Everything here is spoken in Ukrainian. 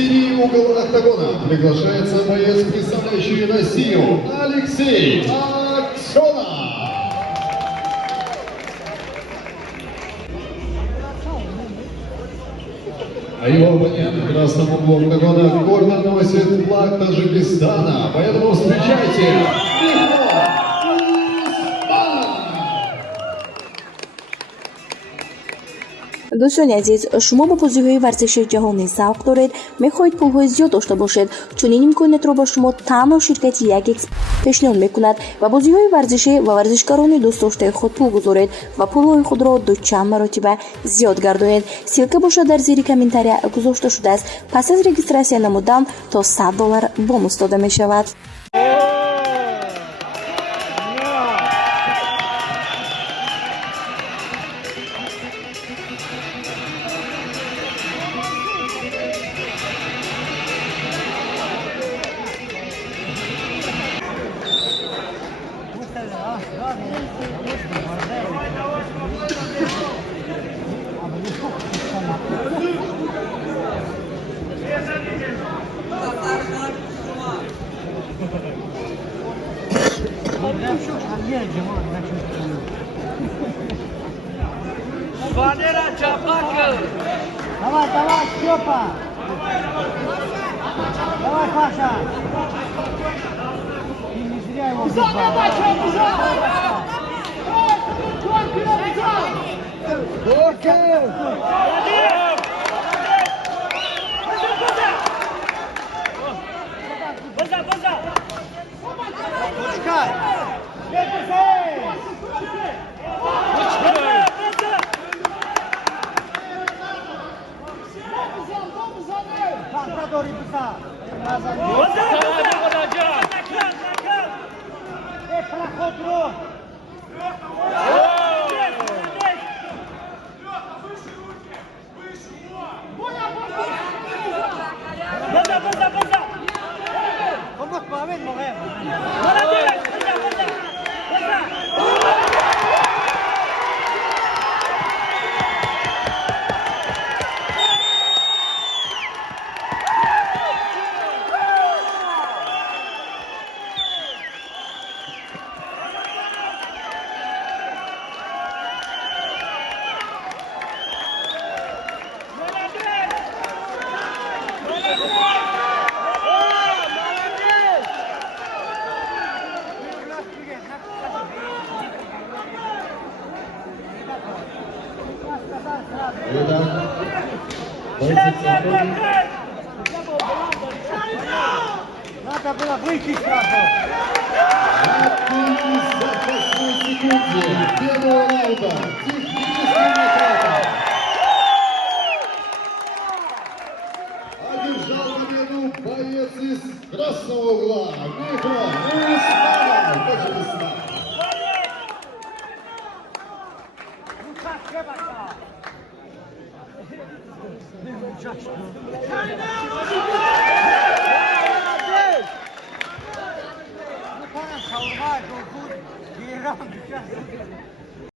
синий угол октагона приглашается боец, представляющий Россию, Алексей Аксенов. А его оппонент в красном углу октагона гордо носит флаг Таджикистана. Поэтому встречайте Михаил Усманов. Дӯстони азиз, шумо ба бозиҳои варзиши ҷаҳонӣ завқ доред, мехоҳед пулҳои зиёд дошта бошед. Чунин имкониятро ба шумо танҳо ширкати Yagex пешниҳод мекунад. Ба бозиҳои варзишӣ ва варзишгарони дӯстдоштаи худ пул гузоред ва пулҳои худро дучанд маротиба зиёд гардонед. Силка бошад дар зери комментария гузошта шудааст. Пас аз регистрация намудан то $100 бонус дода мешавад. Bandeira Chapaca! Давай, давай, Степа! Давай, Паша! Ты не зря его Пускай! Надо было выйти сразу. Первого раунда. Технический нокаут. Одержал победу боец из красного угла. Михаил Усманов. Таджикистан. Ну, пан, салвай, тут, гейрам, сейчас.